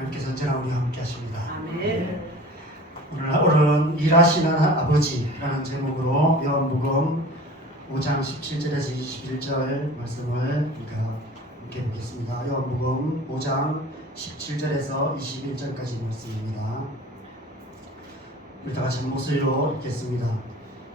하나님께서 저랑 우리와 함께 하십니다. 아멘. 오늘은 일하시는 아버지라는 제목으로 요한복음 5장 17절에서 21절 말씀을 우리가 함께 보겠습니다. 요한복음 5장 17절에서 21절까지 말씀입니다. 우리 다 같이 목소리로 읽겠습니다.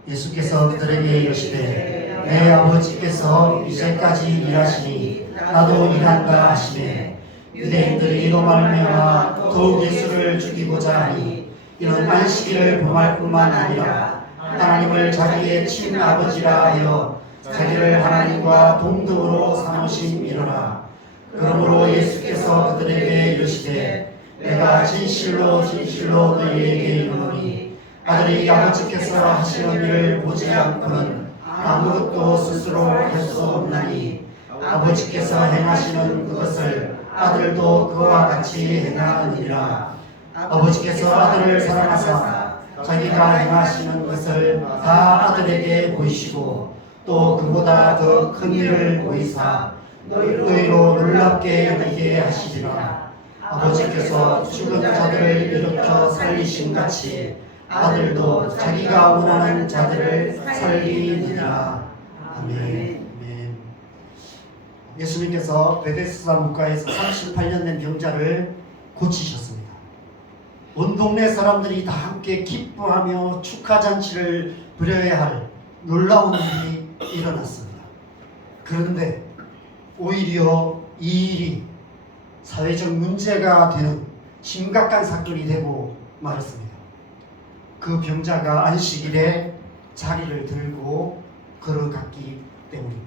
예수께서 그들에게 이르시되 내 아버지께서 이제까지 일하시니 나도 일한다 하시매 유대인들이 이로 말미암아 더욱 예수를 죽이고자 하니 이는 안식일을 범할 뿐만 아니라 하나님을 자기의 친아버지라 하여 자기를 하나님과 동등으로 삼으심이로라. 그러므로 예수께서 그들에게 이르시되 내가 진실로 진실로 너희에게 이르노니 아들이 아버지께서 하시는 일을 보지 않고는 아무것도 스스로 할 수 없나니 아버지께서 행하시는 그것을 아들도 그와 같이 행하느니라. 아버지께서 아들을 사랑하사 자기가 행하시는 것을 다 아들에게 보이시고 또 그보다 더 큰 일을 보이사 너희로 놀랍게 여기게 하시리라. 아버지께서 죽은 자들을 일으켜 살리신 같이 아들도 자기가 원하는 자들을 살리느니라. 아멘. 예수님께서 베데스다 물가에서 38년 된 병자를 고치셨습니다. 온 동네 사람들이 다 함께 기뻐하며 축하잔치를 벌여야 할 놀라운 일이 일어났습니다. 그런데 오히려 이 일이 사회적 문제가 되는 심각한 사건이 되고 말았습니다. 그 병자가 안식일에 자리를 들고 걸어갔기 때문입니다.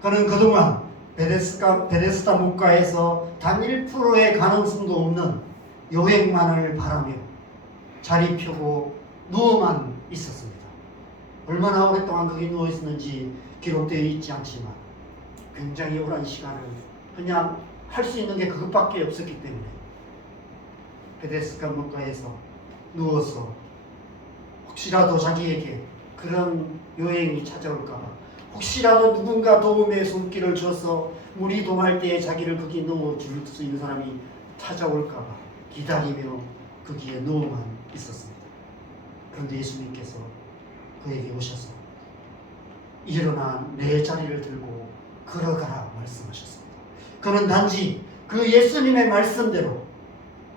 그는 그동안 베데스다 물가에서 단 1%의 가능성도 없는 여행만을 바라며 자리 펴고 누워만 있었습니다. 얼마나 오랫동안 거기 누워 있었는지 기록되어 있지 않지만 굉장히 오랜 시간을 그냥 할 수 있는 게 그것밖에 없었기 때문에 베데스다 물가에서 누워서 혹시라도 자기에게 그런 여행이 찾아올까봐, 혹시라도 누군가 도움의 손길을 줘서 물이 동할 때에 자기를 거기 넣어줄 수 있는 사람이 찾아올까봐 기다리며 거기에 누워만 있었습니다. 그런데 예수님께서 그에게 오셔서 일어나 내 자리를 들고 걸어가라 말씀하셨습니다. 그는 단지 그 예수님의 말씀대로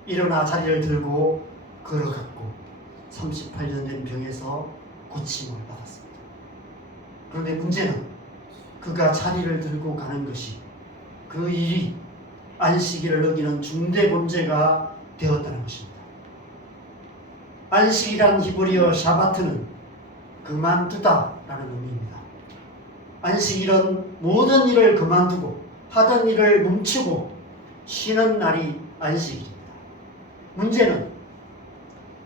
일어나 자리를 들고 걸어갔고 38년 된 병에서 고침을 받았습니다. 그런데 문제는 그가 자리를 들고 가는 것이, 그 일이 안식일을 어기는 중대 범죄가 되었다는 것입니다. 안식이란 히브리어 샤바트는 그만두다 라는 의미입니다. 안식일은 모든 일을 그만두고 하던 일을 멈추고 쉬는 날이 안식일입니다. 문제는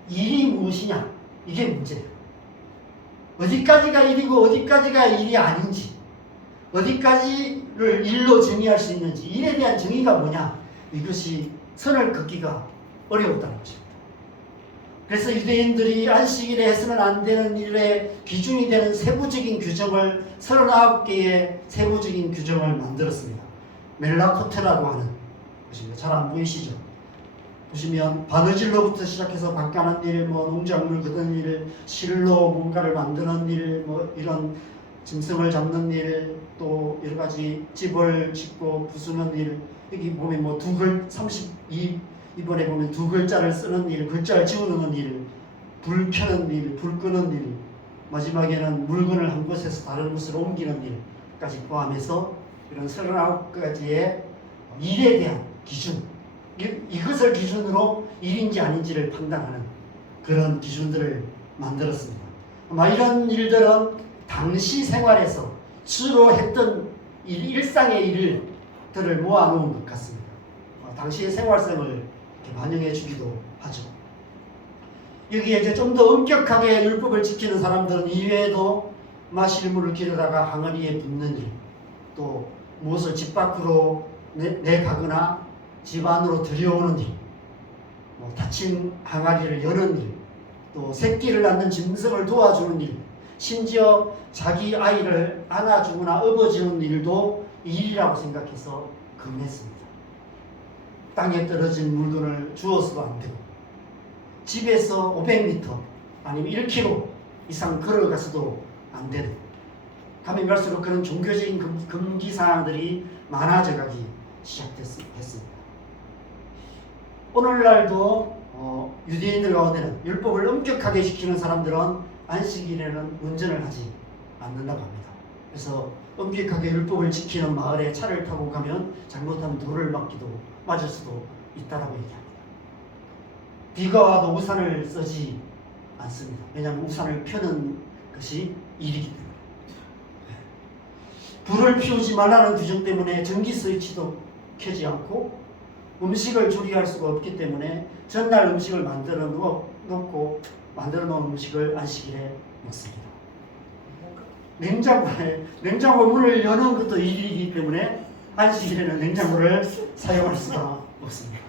일이 무엇이냐, 이게 문제예요. 어디까지가 일이고 어디까지가 일이 아닌지, 어디까지를 일로 정의할 수 있는지, 일에 대한 정의가 뭐냐, 이것이 선을 긋기가 어려웠다는 것입니다. 그래서 유대인들이 안식일에 해서는 안 되는 일의 기준이 되는 세부적인 규정을 39개의 세부적인 규정을 만들었습니다. 멜라코테라고 하는 것입니다. 잘 안 보이시죠? 보시면 바느질로부터 시작해서 밭가는 일, 농작물 거두는 일, 실로 뭔가를 만드는 일, 이런 짐승을 잡는 일, 또 여러 가지 집을 짓고 부수는 일, 여기 보면 32번에 보면 2글자를 쓰는 일, 글자를 지우는 일, 불 켜는 일, 불 끄는 일, 마지막에는 물건을 한 곳에서 다른 곳으로 옮기는 일까지 포함해서 이런 39가지의 일에 대한 기준, 이것을 기준으로 일인지 아닌지를 판단하는 그런 기준들을 만들었습니다. 아마 이런 일들은 당시 생활에서 주로 했던 일상의 일들을 모아놓은 것 같습니다. 당시의 생활성을 반영해 주기도 하죠. 여기에 이제 좀 더 엄격하게 율법을 지키는 사람들은 이외에도 마실 물을 기르다가 항아리에 붓는 일, 또 무엇을 집 밖으로 내가거나 집 안으로 들여오는 일, 닫힌 항아리를 여는 일, 또 새끼를 낳는 짐승을 도와주는 일, 심지어 자기 아이를 안아주거나 업어주는 일도 일이라고 생각해서 금했습니다. 땅에 떨어진 물건을 주워서도 안 되고, 집에서 500m 아니면 1km 이상 걸어가서도 안 되는, 가면 갈수록 그런 종교적인 금기 사항들이 많아져 가기 시작했습니다. 오늘날도 유대인들 가운데는 율법을 엄격하게 지키는 사람들은 안식일에는 운전을 하지 않는다고 합니다. 그래서 엄격하게 율법을 지키는 마을에 차를 타고 가면 잘못하면 돌을 맞을 수도 있다라고 얘기합니다. 비가 와도 우산을 쓰지 않습니다. 왜냐하면 우산을 펴는 것이 일이기 때문에. 불을 피우지 말라는 규정 때문에 전기 스위치도 켜지 않고, 음식을 조리할 수가 없기 때문에 전날 음식을 만들어 놓은 음식을 안식일에 먹습니다. 냉장고 문을 여는 것도 일이기 때문에 안식일에는 냉장고를 사용할 수가 없습니다.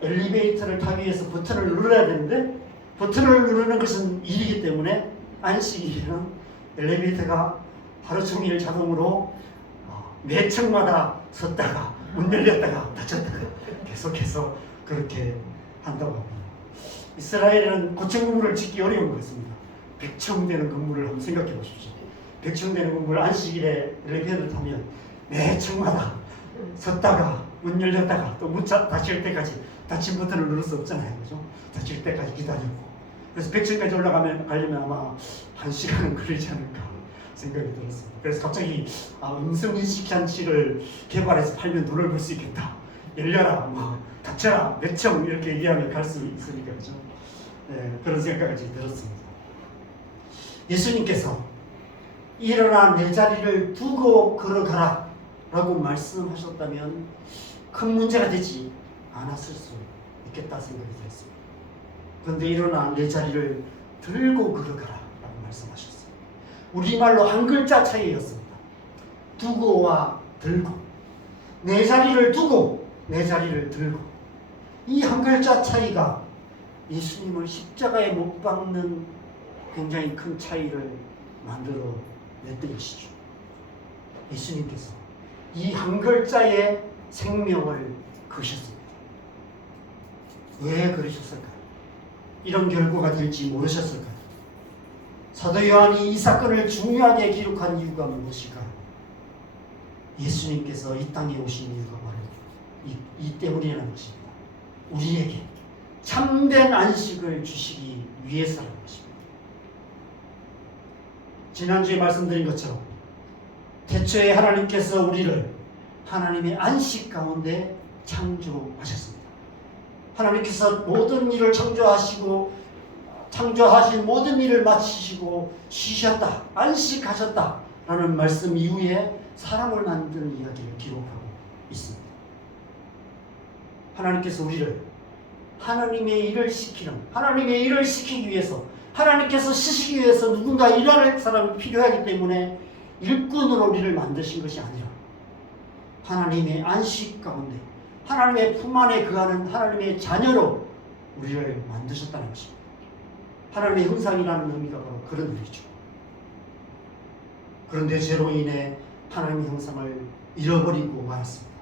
엘리베이터를 타기 위해서 버튼을 눌러야 되는데 버튼을 누르는 것은 일이기 때문에 안식일에는 엘리베이터가 하루 종일 자동으로 매 층마다 섰다가 문 열렸다가 닫혔다가 계속해서 그렇게 한다고 합니다. 이스라엘은 고층 건물을 짓기 어려운 것입니다. 100층 되는 건물을 한번 생각해 보십시오. 100층 되는 건물 안식일에 엘리베이터를 타면 매 층마다 섰다가 문 열렸다가 또 문 닫힐 때까지, 닫힌 버튼을 누를 수 없잖아요. 그죠? 닫힐 때까지 기다리고. 그래서 100층까지 가려면 아마 1시간은 걸리지 않을까 생각이 들었습니다. 그래서 갑자기 음성인식 장치를 개발해서 팔면 돈을 벌 수 있겠다. 열려라, 닫혀라, 몇 층 이렇게 얘기하면 갈 수 있으니까, 그죠? 네, 그런 생각까지 들었습니다. 예수님께서 일어나 내 자리를 두고 걸어가라 라고 말씀하셨다면 큰 문제가 되지 않았을 수 있겠다 생각이 들었습니다. 그런데 일어나 내 자리를 들고 걸어가라 라고 말씀하셨어요. 우리말로 한 글자 차이였습니다. 두고와 들고. 내 자리를 두고 내 자리를 들고. 이 한 글자 차이가 예수님을 십자가에 못 박는 굉장히 큰 차이를 만들어 냈던 것이죠. 예수님께서 이 한 글자에 생명을 거셨습니다. 왜 그러셨을까요? 이런 결과가 될지 모르셨을까요? 사도 요한이 이 사건을 중요하게 기록한 이유가 무엇일까요? 예수님께서 이 땅에 오신 이유가 바로 이 때문이라는 것입니다. 우리에게 참된 안식을 주시기 위해서라는 것입니다. 지난주에 말씀드린 것처럼 태초에 하나님께서 우리를 하나님의 안식 가운데 창조하셨습니다. 하나님께서 모든 일을 창조하신 모든 일을 마치시고 쉬셨다, 안식하셨다 라는 말씀 이후에 사람을 만드는 이야기를 기록하고 있습니다. 하나님께서 우리를 하나님의 일을 시키기 위해서, 하나님께서 쓰시기 위해서 누군가 일할 사람이 필요하기 때문에 일꾼으로 우리를 만드신 것이 아니라 하나님의 안식 가운데 하나님의 품 안에 거하는 하나님의 자녀로 우리를 만드셨다는 것입니다. 하나님의 형상이라는 의미가 바로 그런 의미죠. 그런데 죄로 인해 하나님의 형상을 잃어버리고 말았습니다.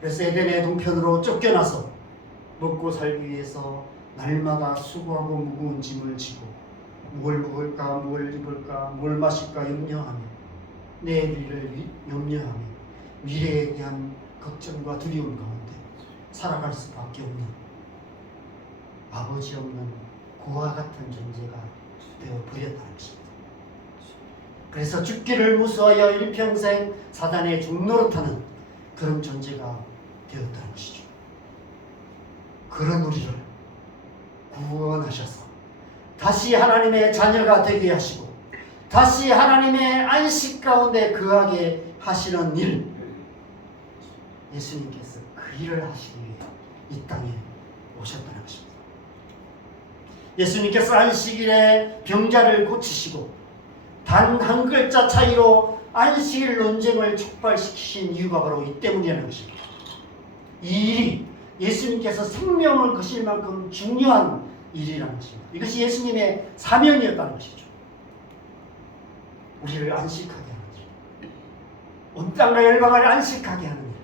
그래서 에덴의 동편으로 쫓겨나서 먹고 살기 위해서 날마다 수고하고 무거운 짐을 지고 뭘 먹을까, 뭘 입을까, 뭘 마실까 염려하며 내일을 염려하며 미래에 대한 걱정과 두려움 가운데 살아갈 수밖에 없는 아버지 없는 고아 같은 존재가 되어버렸다는 것입니다. 그래서 죽기를 무서워하여 일평생 사단의 종노릇하는 그런 존재가 되었다는 것이죠. 그런 우리를 구원하셔서 다시 하나님의 자녀가 되게 하시고 다시 하나님의 안식 가운데 거하게 하시는 일, 예수님께서 그 일을 하시기 위해 이 땅에 오셨다는 것입니다. 예수님께서 안식일에 병자를 고치시고 단 한 글자 차이로 안식일 논쟁을 촉발시키신 이유가 바로 이 때문이라는 것입니다. 이 일이 예수님께서 생명을 거실 만큼 중요한 일이라는 것입니다. 이것이 예수님의 사명이었다는 것이죠. 우리를 안식하게 하는 일, 온 땅과 열방을 안식하게 하는 일,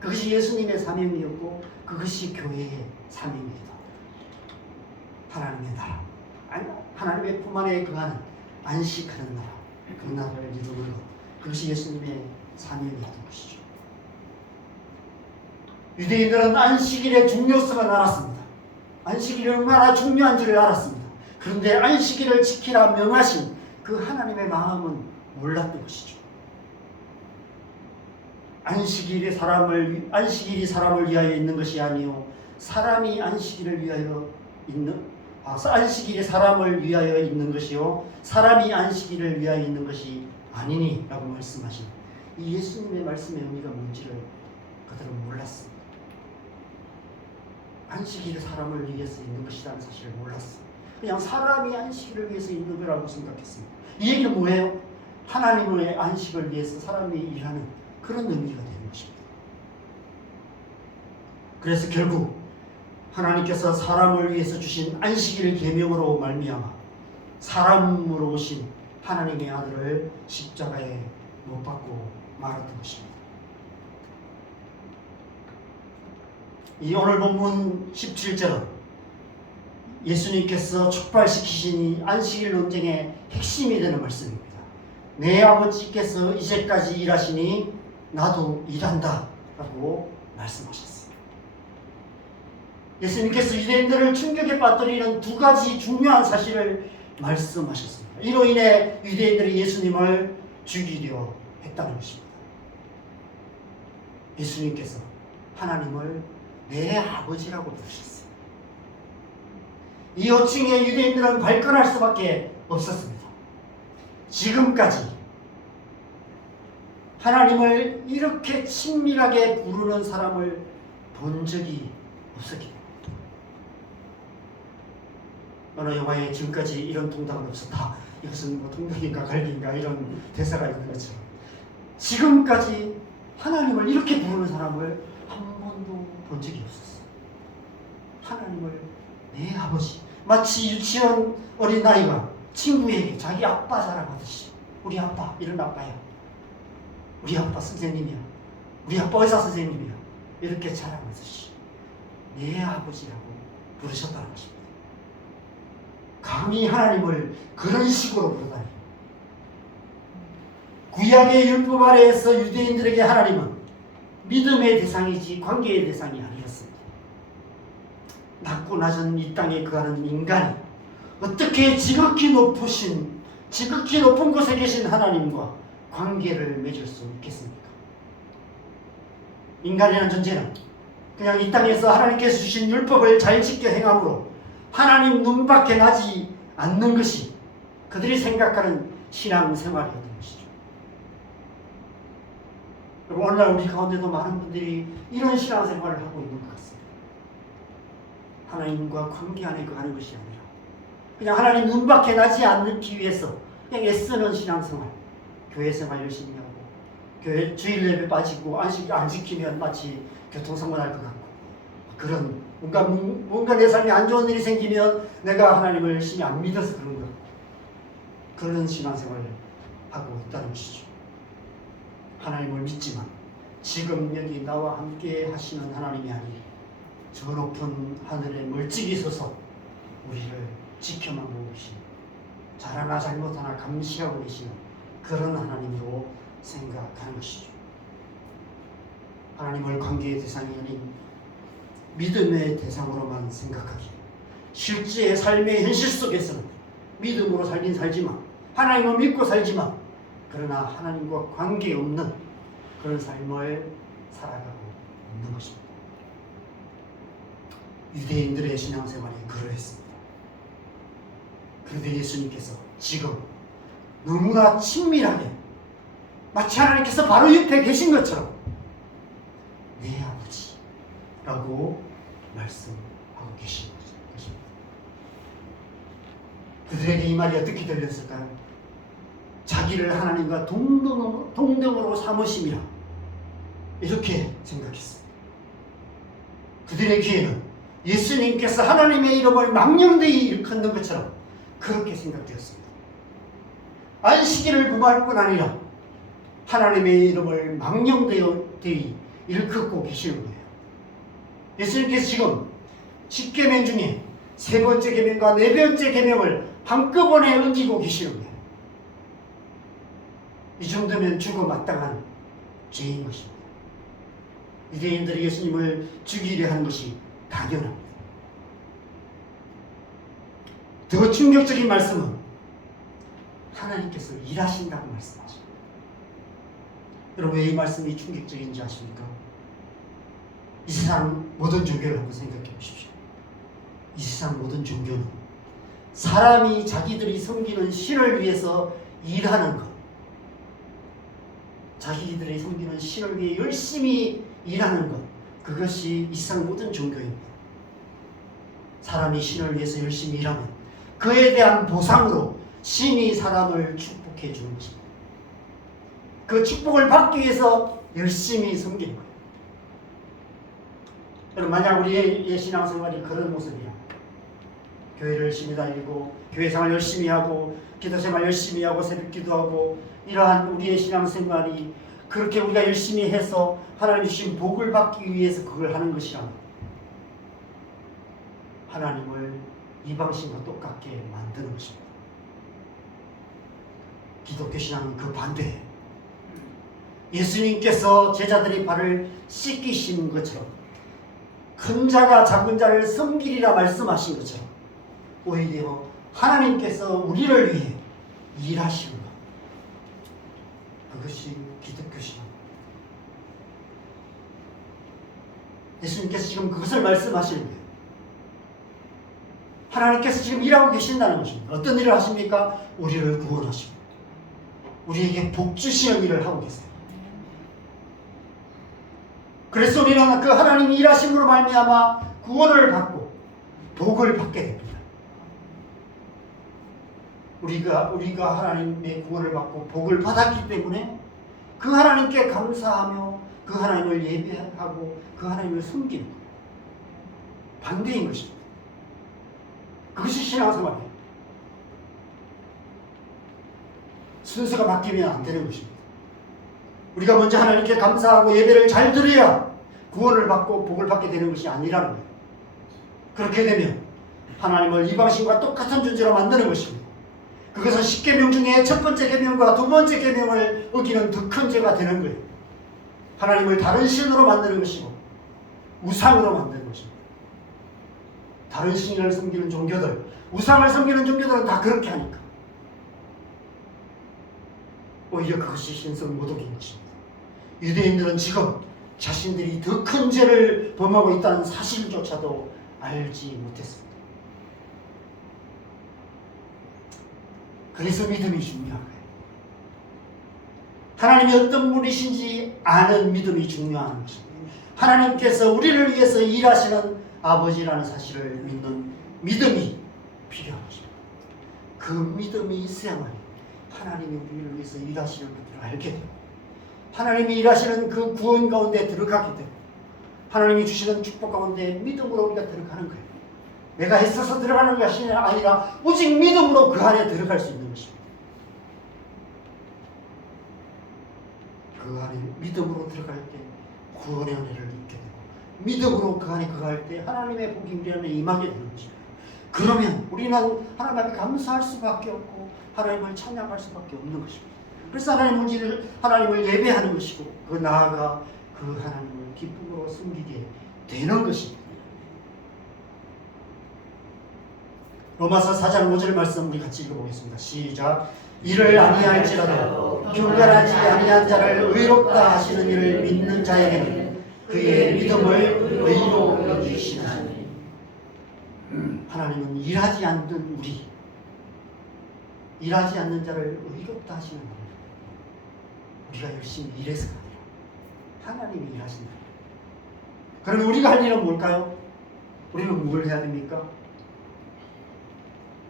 그 그것이 예수님의 사명이었고 그것이 교회의 사명이기도 합니다. 하나님의 나라, 하나님의 품 안에 거하는 안식하는 나라, 그 나라를 이루는 것, 그것이 예수님의 사명이었던 것이죠. 유대인들은 안식일의 중요성을 알았습니다. 안식일이 얼마나 중요한지를 알았습니다. 그런데 안식일을 지키라 명하신 그 하나님의 마음은 몰랐던 것이죠. 안식일이 사람을 위하여 있는 것이 아니요 사람이 안식일을 위하여 안식일이 사람을 위하여 있는 것이요 사람이 안식일을 위하여 있는 것이 아니니라고 말씀하신 이 예수님의 말씀의 의미가 뭔지를 그들은 몰랐습니다. 안식일이 사람을 위해서 있는 것이라는 사실을 몰랐어요. 그냥 사람이 안식일을 위해서 있는 거라고 생각했습니다. 이 얘기는 뭐예요? 하나님의 안식을 위해서 사람이 일하는 그런 의미가 되는 것입니다. 그래서 결국 하나님께서 사람을 위해서 주신 안식일 계명으로 말미암아 사람으로 오신 하나님의 아들을 십자가에 못 박고 말았던 것입니다. 이 오늘 본문 17절은 예수님께서 촉발시키신 이 안식일 논쟁의 핵심이 되는 말씀입니다. 내 아버지께서 이제까지 일하시니 나도 일한다 라고 말씀하셨습니다. 예수님께서 유대인들을 충격에 빠뜨리는 두 가지 중요한 사실을 말씀하셨습니다. 이로 인해 유대인들이 예수님을 죽이려 했다는 것입니다. 예수님께서 하나님을 내 아버지라고 부르셨어요. 이 호칭에 유대인들은 발끈할 수밖에 없었습니다. 지금까지 하나님을 이렇게 친밀하게 부르는 사람을 본 적이 없었기 때문입니다. 어느 영화에 지금까지 이런 통닭은 없었다. 이것은 뭐 통닭인가 갈비인가 이런 대사가 있는 것처럼 지금까지 하나님을 이렇게 부르는 사람을 한 번도 본 적이 없었어요. 하나님을 내 아버지, 마치 유치원 어린아이가 친구에게 자기 아빠 자랑하듯이 우리 아빠 이런 아빠야, 우리 아빠 선생님이야, 우리 아빠 의사 선생님이야 이렇게 자랑하듯이 내 아버지라고 부르셨다는 것입니다. 감히 하나님을 그런 식으로 부르다니. 구약의 율법 아래에서 유대인들에게 하나님은 믿음의 대상이지 관계의 대상이 아니었습니다. 낮고 낮은 이 땅에 거하는 인간이 어떻게 지극히 높은 곳에 계신 하나님과 관계를 맺을 수 있겠습니까? 인간이라는 존재는 그냥 이 땅에서 하나님께서 주신 율법을 잘 지켜 행함으로 하나님 눈 밖에 나지 않는 것이 그들이 생각하는 신앙생활이었던 것이죠. 그리고 오늘날 우리 가운데도 많은 분들이 이런 신앙생활을 하고 있는 것 같습니다. 하나님과 관계 안에 거하는 것이 아니라 그냥 하나님 눈 밖에 나지 않기 위해서 그냥 애쓰는 신앙생활, 교회생활 열심히 하고 교회 주일 예배 빠지고 안식 안 지키면 마치 교통사고날 것 같고 그런 뭔가 내 삶에 안 좋은 일이 생기면 내가 하나님을 열심히 안 믿어서 그런 것 같고 그런 신앙생활을 하고 있다는 것이죠. 하나님을 믿지만 지금 여기 나와 함께 하시는 하나님이 아니라 저 높은 하늘에 멀찍이 서서 우리를 지켜만 보고 계시는 잘하나 잘못하나 감시하고 계시는 그런 하나님으로 생각하는 것이죠. 하나님을 관계의 대상이 아닌 믿음의 대상으로만 생각하기에 실제의 삶의 현실 속에서는 믿음으로 살긴 살지만 하나님을 믿고 살지만 그러나 하나님과 관계없는 그런 삶을 살아가고 있는 것입니다. 유대인들의 신앙생활이 그러했습니다. 그런데 예수님께서 지금 너무나 친밀하게 마치 하나님께서 바로 옆에 계신 것처럼 내 아버지라고 말씀하고 계신 것입니다. 그들에게 이 말이 어떻게 들렸을까요? 자기를 하나님과 동등으로 삼으심이라 이렇게 생각했습니다. 그들의 귀에는 예수님께서 하나님의 이름을 망령되이 일컫는 것처럼 그렇게 생각되었습니다. 안식일을 구할 뿐 아니라 하나님의 이름을 망령되이 일컫고 계시는 거예요. 예수님께서 지금 10계명 중에 3번째 계명과 4번째 계명을 한꺼번에 어기고 계시는 거예요. 이 정도면 죽어 마땅한 죄인 것입니다. 유대인들이 예수님을 죽이려 하는 것이 당연합니다. 더 충격적인 말씀은 하나님께서 일하신다고 말씀하십니다. 여러분, 왜 이 말씀이 충격적인지 아십니까? 이 세상 모든 종교를 한번 생각해 보십시오. 이 세상 모든 종교는 사람이 자기들이 섬기는 신을 위해서 일하는 것, 자기들이 섬기는 신을 위해 열심히 일하는 것, 그것이 이 세상 모든 종교입니다. 사람이 신을 위해서 열심히 일하면 그에 대한 보상으로 신이 사람을 축복해 주는 것입니다. 그 축복을 받기 위해서 열심히 섬기는 거예요. 여러분, 만약 우리의 신앙생활이 그런 모습이야, 교회를 열심히 다니고 교회생활 열심히 하고 기도생활 열심히 하고 새벽 기도하고, 이러한 우리의 신앙생활이 그렇게 우리가 열심히 해서 하나님 주신 복을 받기 위해서 그걸 하는 것이라면 하나님을 이방신과 똑같게 만드는 것입니다. 기독교 신앙은 그 반대예요. 예수님께서 제자들의 발을 씻기신 것처럼, 큰 자가 작은 자를 섬기리라 말씀하신 것처럼, 오히려 하나님께서 우리를 위해 일하시는 것, 그것이 기독교 신앙. 예수님께서 지금 그것을 말씀하시는 거예요. 하나님께서 지금 일하고 계신다는 것입니다. 어떤 일을 하십니까? 우리를 구원하시고 우리에게 복 주시는 일을 하고 계세요. 그래서 우리는 그 하나님이 일하심으로 말미암아 구원을 받고 복을 받게 됩니다. 우리가 하나님의 구원을 받고 복을 받았기 때문에 그 하나님께 감사하며 그 하나님을 예배하고 그 하나님을 섬기는 거예요. 반대인 것입니다. 그것이 신앙생활이에요. 순서가 바뀌면 안 되는 것입니다. 우리가 먼저 하나님께 감사하고 예배를 잘 드려야 구원을 받고 복을 받게 되는 것이 아니라는 거예요. 그렇게 되면 하나님을 이방신과 똑같은 존재로 만드는 것입니다. 그것은 10계명 중에 첫 번째 계명과 두 번째 계명을 어기는 더 큰 죄가 되는 거예요. 하나님을 다른 신으로 만드는 것이고 우상으로 만드는 것입니다. 다른 신을 섬기는 종교들, 우상을 섬기는 종교들은 다 그렇게 하니까 오히려 그것이 신성 모독인 것입니다. 유대인들은 지금 자신들이 더 큰 죄를 범하고 있다는 사실조차도 알지 못했습니다. 그래서 믿음이 중요한 거예요. 하나님이 어떤 분이신지 아는 믿음이 중요한 것입니다. 하나님께서 우리를 위해서 일하시는 아버지라는 사실을 믿는 믿음이 필요한 것입니다. 그 믿음이 있어야만 하나님이 우리를 위해서 일하시는 것을 알게 되고, 하나님이 일하시는 그 구원 가운데 들어가게 되고, 하나님이 주시는 축복 가운데 믿음으로 우리가 들어가는 거예요. 내가 했어서 들어가는 것이 아니라 오직 믿음으로 그 안에 들어갈 수 있는 것입니다. 그 안에 믿음으로 들어갈 때 구원의 은혜를 입게 되고, 믿음으로 그 안에 거할 때 하나님의 복이 우리 안에 임하게 되는 것입니다. 그러면 우리는 하나님 앞에 감사할 수밖에 없고 하나님을 찬양할 수밖에 없는 것입니다. 그래서 하나님을 예배하는 것이고, 그 나아가 그 하나님을 기쁨으로 섬기게 되는 것입니다. 로마서 4장 5절 말씀 우리 같이 읽어보겠습니다. 시작. 이를 아니할지라도 경건하지 아니한 자를 의롭다 하시는 이를 믿는 자에게는 그의 믿음을 의로 여기시나니. 하나님은 일하지 않는 우리, 일하지 않는 자를 의롭다 하시는 겁니다. 우리가 열심히 일해서가 아니라 하나님이 일하신다. 그러면 우리가 할 일은 뭘까요? 우리는 뭘 해야 됩니까?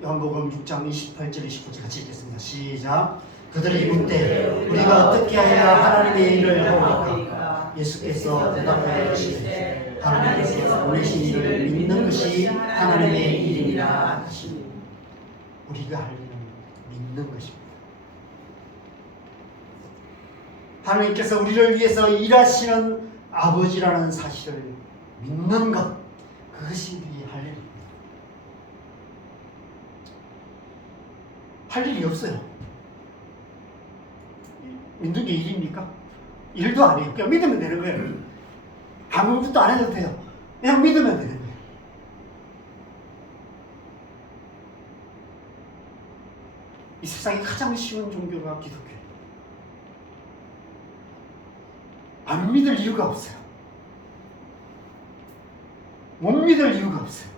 요한복음 6장 28절 29절 같이 읽겠습니다. 시작. 그들이 묻되 우리가 어떻게 해야 하나님의 일을 하오리까? 예수께서 대답하여 이르시되 하나님께서 보내신 이를 믿는 것이 하나님의 일이라 하시니. 우리가 할 일은 믿는 것입니다. 하나님께서 우리를 위해서 일하시는 아버지라는 사실을 믿는 것, 그것이 우리의 할 일입니다. 할 일이 없어요. 믿는 게 일입니까? 일도 안 해요. 그냥 믿으면 되는 거예요. 아무것도 안 해도 돼요. 그냥 믿으면 되는 거예요. 이 세상에 가장 쉬운 종교가 기독교예요. 안 믿을 이유가 없어요. 못 믿을 이유가 없어요.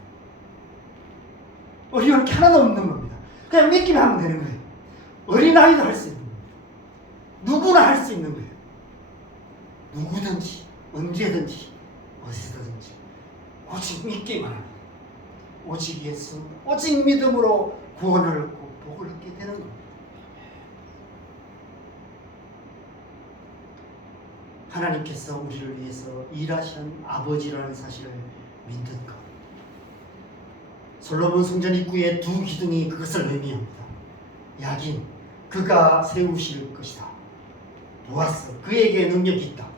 어려울 게 하나도 없는 겁니다. 그냥 믿기만 하면 되는 거예요. 어린아이도 할 수 있는 겁니다. 누구나 할 수 있는 거예요. 누구든지 언제든지 어디서든지 오직 믿기만 하면, 오직 예수, 오직 믿음으로 구원을 얻고 복을 얻게 되는 겁니다. 하나님께서 우리를 위해서 일하시는 아버지라는 사실을 믿는 것. 솔로몬 성전 입구에 두 기둥이 그것을 의미합니다. 야긴, 그가 세우실 것이다. 보아스, 그에게 능력이 있다.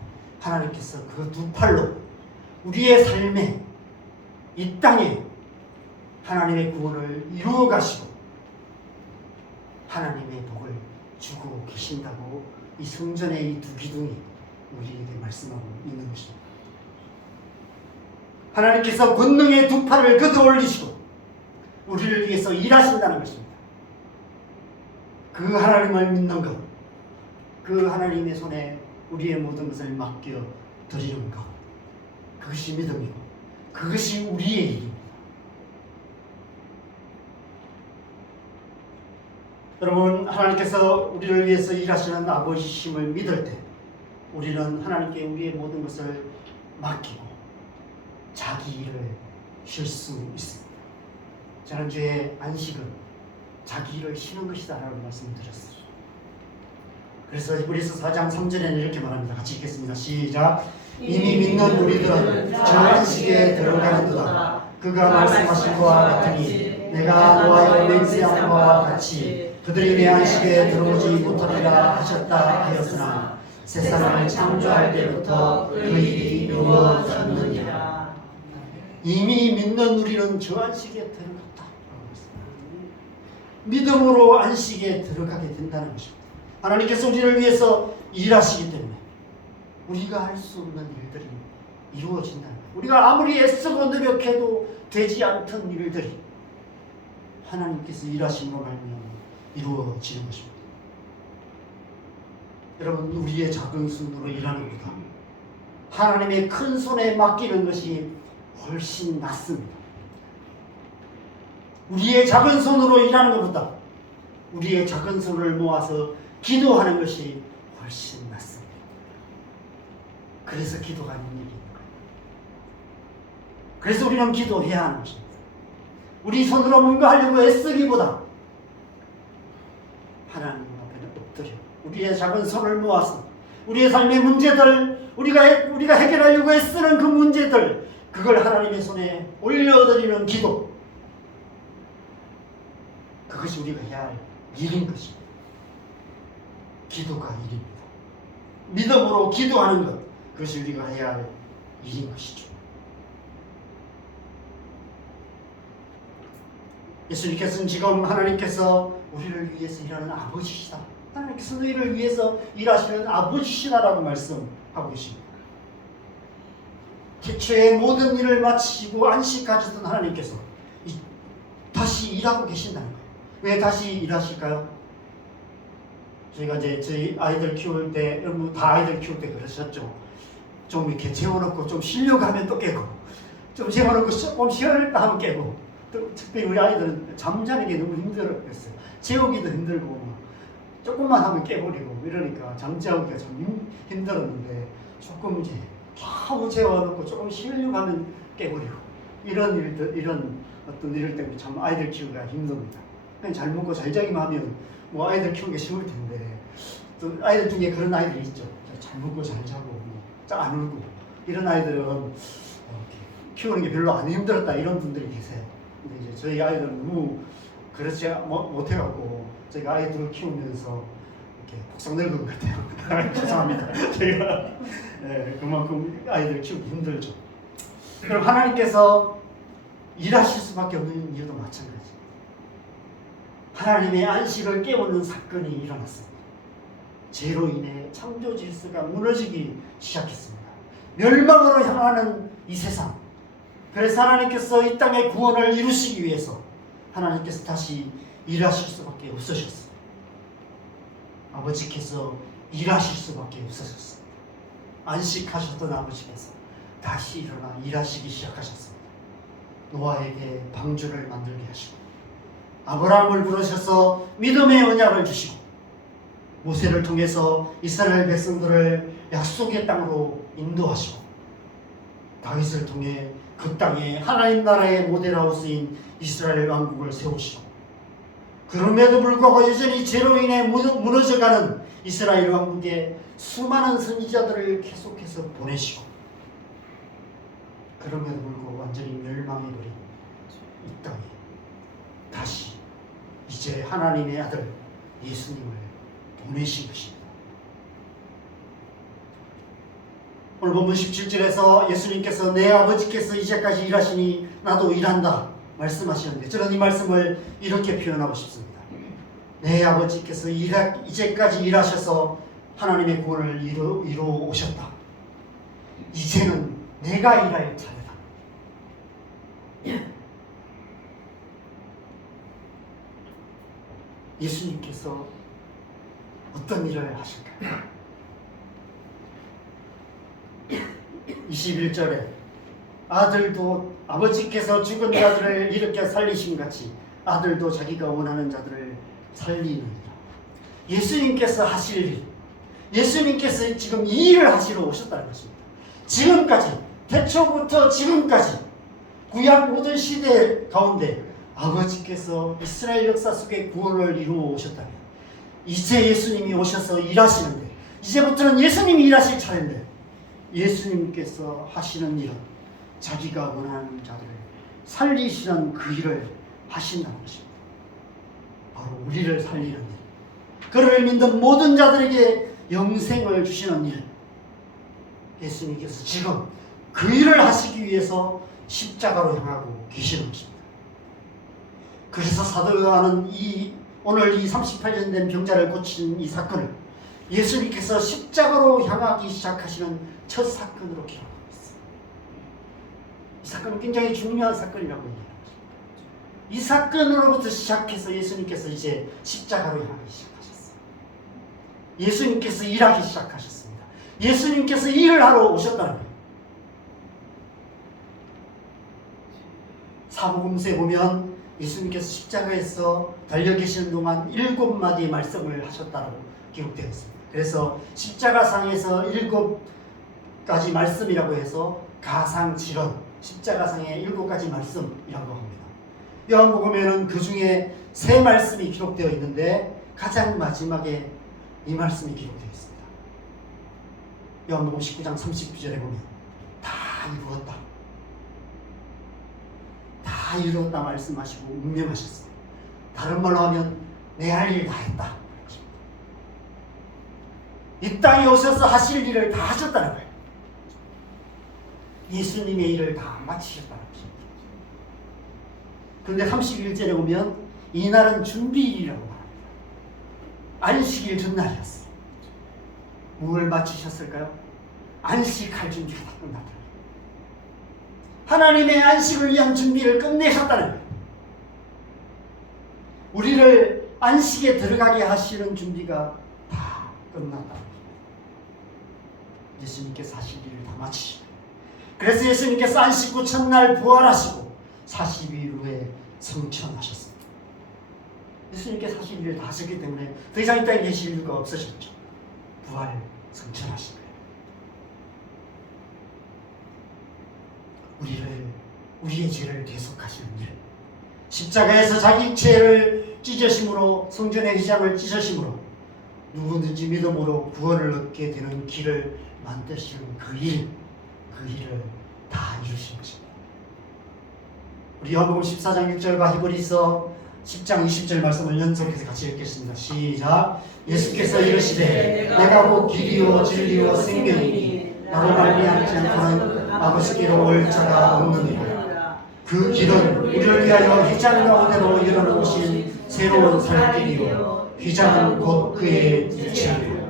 하나님께서 그 두 팔로 우리의 삶에, 이 땅에 하나님의 구원을 이루어 가시고 하나님의 복을 주고 계신다고 이 성전의 이 두 기둥이 우리에게 말씀하고 있는 것입니다. 하나님께서 권능의 두 팔을 걷어 올리시고 우리를 위해서 일하신다는 것입니다. 그 하나님을 믿는 것, 그 하나님의 손에 우리의 모든 것을 맡겨 드리는 것, 그것이 믿음이고 그것이 우리의 일입니다. 여러분, 하나님께서 우리를 위해서 일하시는 아버지심을 믿을 때 우리는 하나님께 우리의 모든 것을 맡기고 자기 일을 쉴 수 있습니다. 지난주에 안식은 자기 일을 쉬는 것이다 라고 말씀드렸어요. 그래서 히브리서 4장 3절에는 이렇게 말합니다. 같이 읽겠습니다. 시작. 이미 믿는 우리들은 저 안식에 들어가는도다. 그가 말씀하신 바와 같으니 내가 노아의 맹세한 바와 같이 그들이 내 안식에 들어오지 못하리라 하셨다 하였으나 세상을 창조할 때부터 그 일이 이루어졌느니라. 이미 믿는 우리는 저 안식에 들어갔다. 믿음으로 안식에 들어가게 된다는 것입니다. 하나님께서 우리를 위해서 일하시기 때문에 우리가 할 수 없는 일들이 이루어진다. 우리가 아무리 애쓰고 노력해도 되지 않던 일들이 하나님께서 일하심으로 말미암아 이루어지는 것입니다. 여러분, 우리의 작은 손으로 일하는 것보다 하나님의 큰 손에 맡기는 것이 훨씬 낫습니다. 우리의 작은 손으로 일하는 것보다 우리의 작은 손을 모아서 기도하는 것이 훨씬 낫습니다. 그래서 기도가 있는 일이 있는 거예요. 그래서 우리는 기도해야 하는 것입니다. 우리 손으로 뭔가 하려고 애쓰기보다 하나님 앞에 엎드려 우리의 작은 손을 모아서 우리의 삶의 문제들, 우리가 해결하려고 애쓰는 그 문제들, 그걸 하나님의 손에 올려드리는 기도, 그것이 우리가 해야 할 일인 것입니다. 기도가 일입니다. 믿음으로 기도하는 것, 그것이 우리가 해야 할 일인 것이죠. 예수님께서는 지금 하나님께서 우리를 위해서 일하는 아버지시다. 하나님께서 너희를 위해서 일하시는 아버지시다라고 말씀하고 계십니다. 태초에 모든 일을 마치시고 안식하셨던 하나님께서 다시 일하고 계신다는 거예요. 왜 다시 일하실까요? 저희가 이제 저희 아이들 키울 때, 여러분 다 아이들 키울 때 그러셨죠. 좀 이렇게 재워놓고 좀 쉬려고 하면 또 깨고, 좀 재워놓고 조금 쉬었다 하면 깨고, 또 특별히 우리 아이들은 잠자는 게 너무 힘들었어요. 재우기도 힘들고, 조금만 하면 깨버리고 이러니까 잠자기가 참 힘들었는데, 조금 이제 너무 재워놓고 조금 쉬려고 하면 깨버리고, 이런 일들, 이런 어떤 일 때문에 참 아이들 키우기가 힘듭니다. 그냥 잘 먹고 잘 자기만 하면 뭐 아이들 키우기 쉬울 텐데, 또 아이들 중에 그런 아이들이 있죠. 잘 먹고 잘 자고 안 울고 이런 아이들은 키우는 게 별로 안 힘들었다 이런 분들이 계세요. 근데 이제 저희 아이들은 너무 그렇지 못해갖고 제가 아이들을 키우면서 폭삭 늙은 것 같아요. 죄송합니다. 제가 그만큼 아이들 키우기 힘들죠. 그럼 하나님께서 일하실 수밖에 없는 이유도 마찬가지. 하나님의 안식을 깨우는 사건이 일어났습니다. 죄로 인해 창조 질서가 무너지기 시작했습니다. 멸망으로 향하는 이 세상. 그래서 하나님께서 이 땅의 구원을 이루시기 위해서 하나님께서 다시 일하실 수밖에 없으셨어요. 아버지께서 일하실 수밖에 없으셨어요. 안식하셨던 아버지께서 다시 일어나 일하시기 시작하셨습니다. 노아에게 방주를 만들게 하시고 아브라함을 부르셔서 믿음의 언약을 주시고 모세를 통해서 이스라엘 백성들을 약속의 땅으로 인도하시고 다윗을 통해 그 땅에 하나님 나라의 모델하우스인 이스라엘 왕국을 세우시고 그럼에도 불구하고 여전히 죄로 인해 무너져가는 이스라엘 왕국에 수많은 선지자들을 계속해서 보내시고 그럼에도 불구하고 완전히 멸망해버린 이 땅에 다시 이제 하나님의 아들 예수님을 보내신 것입니다. 오늘 본문 17절에서 예수님께서 내 아버지께서 이제까지 일하시니 나도 일한다 말씀하시는데 저는 이 말씀을 이렇게 표현하고 싶습니다. 내 아버지께서 이제까지 일하셔서 하나님의 구원을 이루어 오셨다. 이제는 내가 일할 차례다. 예수님께서 어떤 일을 하실까요? 21절에 아들도 아버지께서 죽은 자들을 일으켜 살리신 같이 아들도 자기가 원하는 자들을 살리느니라. 예수님께서 하실 일, 예수님께서 지금 이 일을 하시러 오셨다는 것입니다. 지금까지, 태초부터 지금까지 구약 모든 시대 가운데 아버지께서 이스라엘 역사 속에 구원을 이루어 오셨다면 이제 예수님이 오셔서 일하시는데 이제부터는 예수님이 일하실 차례인데 예수님께서 하시는 일은 자기가 원하는 자들을 살리시는 그 일을 하신다는 것입니다. 바로 우리를 살리는 일, 그를 믿는 모든 자들에게 영생을 주시는 일, 예수님께서 지금 그 일을 하시기 위해서 십자가로 향하고 계시는 것입니다. 그래서 사도 요한은 오늘 이 38년 된 병자를 고친 이 사건을 예수님께서 십자가로 향하기 시작하시는 첫 사건으로 기록하고 있습니다. 이 사건은 굉장히 중요한 사건이라고 얘기합니다. 이 사건으로부터 시작해서 예수님께서 이제 십자가로 향하기 시작하셨어요. 예수님께서 일하기 시작하셨습니다. 예수님께서 일을 하러 오셨다는 거예요. 사복음서에 보면 예수님께서 십자가에서 달려 계시는 동안 7마디의 말씀을 하셨다고 기록되어 있습니다. 그래서 십자가상에서 7가지 말씀이라고 해서 가상칠언, 십자가상의 7가지 말씀이라고 합니다. 요한복음에는 그 중에 3말씀이 기록되어 있는데 가장 마지막에 이 말씀이 기록되어 있습니다. 요한복음 19장 39절에 보면 다 이루었다. 다 이루었다 말씀하시고 운명하셨습니다. 다른 말로 하면 내 할 일 다 했다. 이 땅에 오셔서 하실 일을 다 하셨다는 거예요. 예수님의 일을 다 마치셨다는 것입니다. 그런데 31절에 보면 이날은 준비일이라고 말합니다. 안식일 전날이었어요. 뭘 마치셨을까요? 안식할 준비가 다 끝났다. 하나님의 안식을 위한 준비를 끝내셨다는 거예요. 우리를 안식에 들어가게 하시는 준비가 다 끝났다는 거예요. 예수님께서 하실 일을 다 마치시고 그래서 예수님께서 안식 후 첫날 부활하시고 40일 후에 성천하셨습니다. 예수님께서 하실 일을 다 하셨기 때문에 더 이상 이 땅에 계실 이유가 없으셨죠. 부활 성천하신 거예요. 우리의 죄를 대속하시는 일, 십자가에서 자기 죄를 찢으심으로 성전의 휘장을 찢으심으로 누구든지 믿음으로 구원을 얻게 되는 길을 만드시는 그 일을 다 이루신 것입니다. 우리 요한복음 14장 6절과 히브리서 10장 20절 말씀을 연속해서 같이 읽겠습니다. 시작. 예수께서 이르시되 내가 곧 길이요 진리요 생명이니 나로 말미암지 않고는 아버지께로 올 자가 없느니라. 그 길은 우리를 위하여 휘장 가운데로 열어놓으신 새로운 살 길이요 휘장은 곧 그의 육체이라.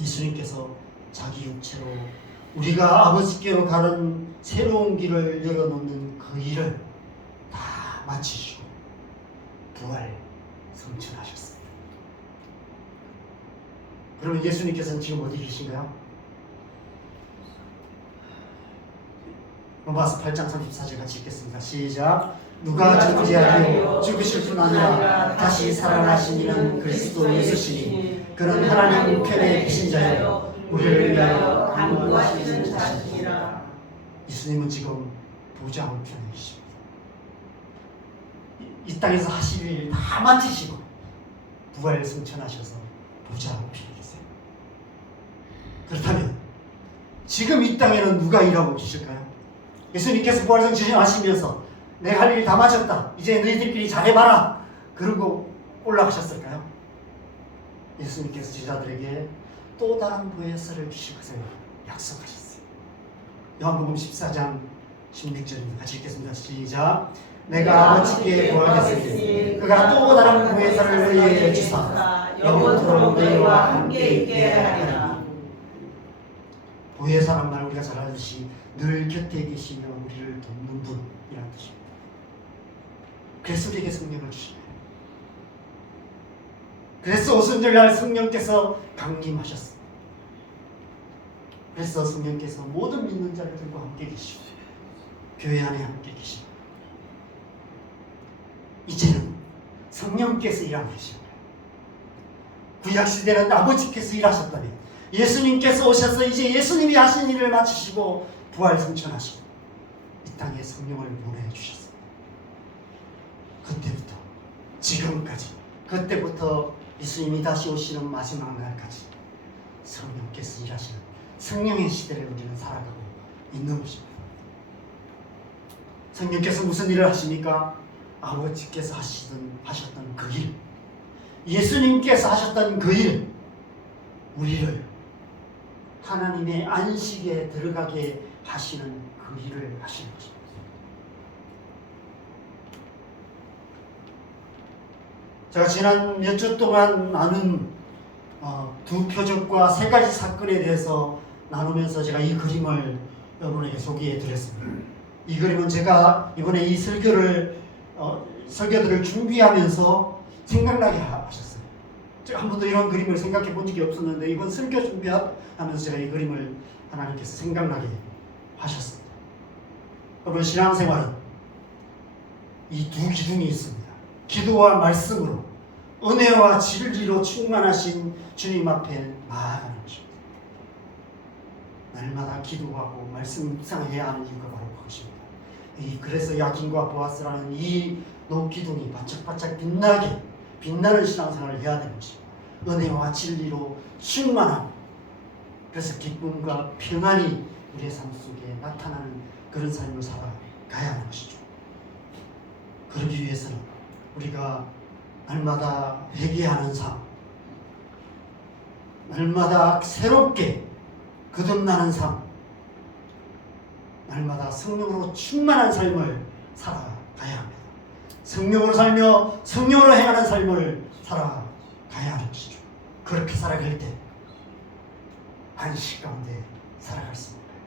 예수님께서 자기 육체로 우리가 아버지께로 가는 새로운 길을 열어놓는 그 일을 다 마치시고 부활 성천하셨습니다. 그러면 예수님께서는 지금 어디 계신가요? 로마서 8장 34절 같이 읽겠습니다. 시작. 누가 존재하여 죽으실 뿐 아니라 다시 살아나신 이는 그리스도 예수시니 그는 하나님 우편에 계신 자여 우리를 위하여 간구하시는 자시니라. 예수님은 지금 보좌 우편에 계십니다. 이 땅에서 하실 일 다 마치시고 부활 승천하셔서 보좌 우편에 계세요. 그렇다면 지금 이 땅에는 누가 일하고 계실까요? 예수님께서 부활 승천하시면서 내가 할 일 다 마쳤다, 이제 너희들끼리 잘해봐라 그러고 올라가셨을까요? 예수님께서 제자들에게 또 다른 보혜사를 주실 것을 약속하셨어요. 요한복음 14장 16절입니다. 같이 읽겠습니다. 시작. 내가 아버지께 구하겠으니 그가 또 다른 보혜사를 너희에게 주사 영원토록 너희와 함께 있게 하리라. 보혜사란 말 우리가 잘 알듯이 늘 곁에 계시며 우리를 돕는 분이라는 뜻입니다. 그래서 우리에게 성령을 주시네요. 그래서 오순절날 성령께서 강림하셨습니다. 그래서 성령께서 모든 믿는 자들과 함께 계시고 교회 안에 함께 계시고 이제는 성령께서 일하고 계십니다. 구약시대는 아버지께서 일하셨다면 예수님께서 오셔서 이제 예수님이 하신 일을 마치시고 부활 승천하시고 이 땅에 성령을 보내주셨습니다. 그때부터 지금까지, 그때부터 예수님이 다시 오시는 마지막 날까지 성령께서 일하시는 성령의 시대를 우리는 살아가고 있는 것입니다. 성령께서 무슨 일을 하십니까? 아버지께서 하셨던 그 일, 예수님께서 하셨던 그 일, 우리를 하나님의 안식에 들어가게 하시는 그 일을 하시는 것입니다. 제가 지난 몇 주 동안 나눈 두 표적과 세 가지 사건에 대해서 나누면서 제가 이 그림을 여러분에게 소개해 드렸습니다. 이 그림은 제가 이번에 이 설교들을 준비하면서 생각나게 하셨어요. 제가 한 번도 이런 그림을 생각해 본 적이 없었는데 이번 설교 준비하면서 제가 이 그림을 하나님께서 생각나게 하셨습니다. 여러분, 신앙생활은 이 두 기둥이 있습니다. 기도와 말씀으로 은혜와 진리로 충만하신 주님 앞에 나아가는 것입니다. 날마다 기도하고 말씀 묵상해야 하는 이유가 바로 그것입니다. 그래서 야긴과 보아스라는 이 녹기둥이 바짝바짝 빛나는 신앙생활을 해야 되는 것입니다. 은혜와 진리로 충만하고 그래서 기쁨과 평안이 우리의 삶 속에 나타나는 그런 삶을 살아가야 하는 것이죠. 그러기 위해서는 우리가 날마다 회개하는 삶, 날마다 새롭게 거듭나는 삶, 날마다 성령으로 충만한 삶을 살아가야 합니다. 성령으로 살며 성령으로 행하는 삶을 살아가야 하는 것이죠. 그렇게 살아갈 때 안식 가운데 살아갈 수 있는 거예요.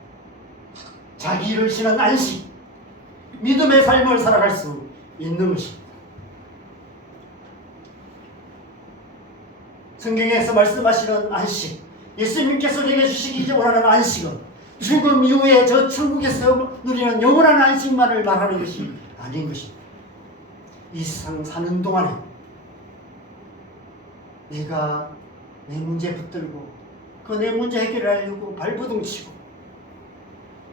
자기 일을 쉬는 안식, 믿음의 삶을 살아갈 수 있는 것입니다. 성경에서 말씀하시는 안식, 예수님께서 우리에게 주시기 원하는 안식은 죽음 이후에 저 천국에서 누리는 영원한 안식만을 말하는 것이 아닌 것입니다. 이 세상 사는 동안에 내가 내 문제 붙들고 그 내 문제 해결하려고 발버둥치고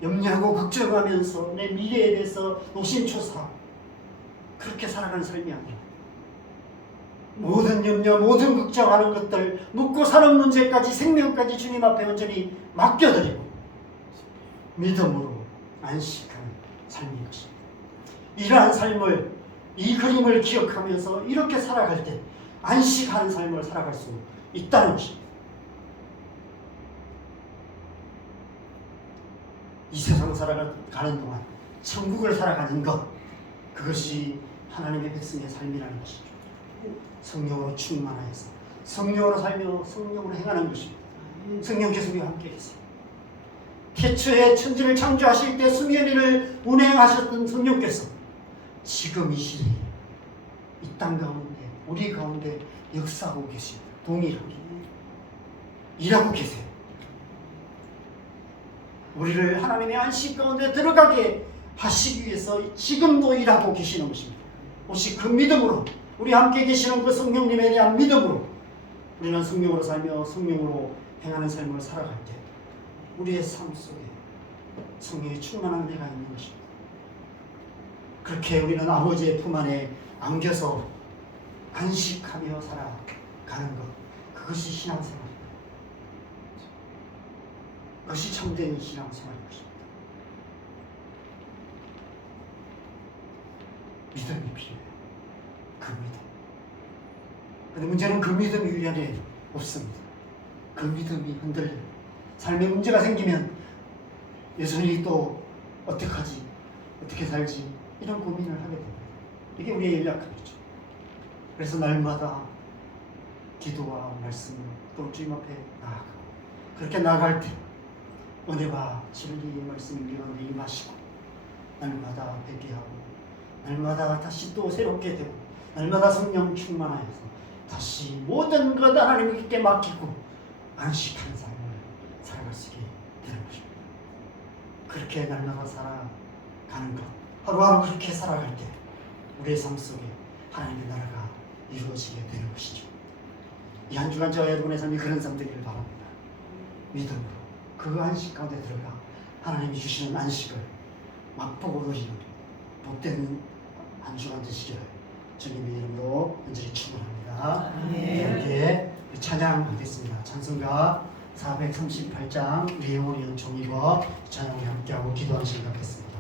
염려하고 걱정하면서 내 미래에 대해서 노심초사 그렇게 살아가는 삶이 아니라 모든 염려, 모든 걱정하는 것들, 묻고 사는 문제까지 생명까지 주님 앞에 온전히 맡겨드리고 믿음으로 안식하는 삶인 것입니다. 이러한 삶을, 이 그림을 기억하면서 이렇게 살아갈 때 안식하는 삶을 살아갈 수 있다는 것입니다. 이 세상 살아가는 동안 천국을 살아가는 것, 그것이 하나님의 백성의 삶이라는 것이죠. 성령으로 충만하여서 성령으로 살며 성령으로 행하는 것입니다. 성령께서 우리와 함께 계세요. 태초에 천지를 창조하실 때 수면위를 운행하셨던 성령께서 지금 이 시대에 이 땅 가운데, 우리 가운데 역사하고 계십니다. 동일하게 일하고 계세요. 우리를 하나님의 안식 가운데 들어가게 하시기 위해서 지금도 일하고 계시는 것입니다. 혹시 그 믿음으로, 우리 함께 계시는 그 성령님에 대한 믿음으로 우리는 성령으로 살며 성령으로 행하는 삶을 살아갈 때 우리의 삶 속에 성령의 충만한 은혜가 있는 것입니다. 그렇게 우리는 아버지의 품 안에 안겨서 안식하며 살아가는 것, 그것이 신앙생활입니다. 그것이 참된 신앙생활인 것입니다. 믿음이 필요해요. 그 믿음. 그런데 문제는 그 믿음이 우리 안에 없습니다. 그 믿음이 흔들려요. 삶에 문제가 생기면 여전히 또 어떡하지? 어떻게 살지? 이런 고민을 하게 됩니다. 이게 우리의 연약함이죠. 그래서 날마다 기도와 말씀 또 주님 앞에 나아가고, 그렇게 나아갈 때 은혜와 진리의 말씀이 우리 임하시고 날마다 회개하고 날마다 다시 또 새롭게 되고 날마다 성령 충만하여서 다시 모든 것 하나님께 맡기고 안식하는 삶을 살아갈 수 있게 되는 것입니다. 그렇게 날마다 살아가는 것, 하루하루 그렇게 살아갈 때 우리의 삶 속에 하나님의 나라가 이루어지게 되는 것이죠. 이 한 주간 저와 여러분의 삶이 그런 삶 되기를 바랍니다. 믿음으로 그 안식 가운데 들어가 하나님이 주시는 안식을 맛보고 누리는 복된 한 주간 되시기를 주님의 이름으로 간절히 축원합니다. 함께 찬양하겠습니다. 찬송가 438장 우리의 영혼이 은총이고 찬양을 함께하고 기도하시기 바라겠습니다.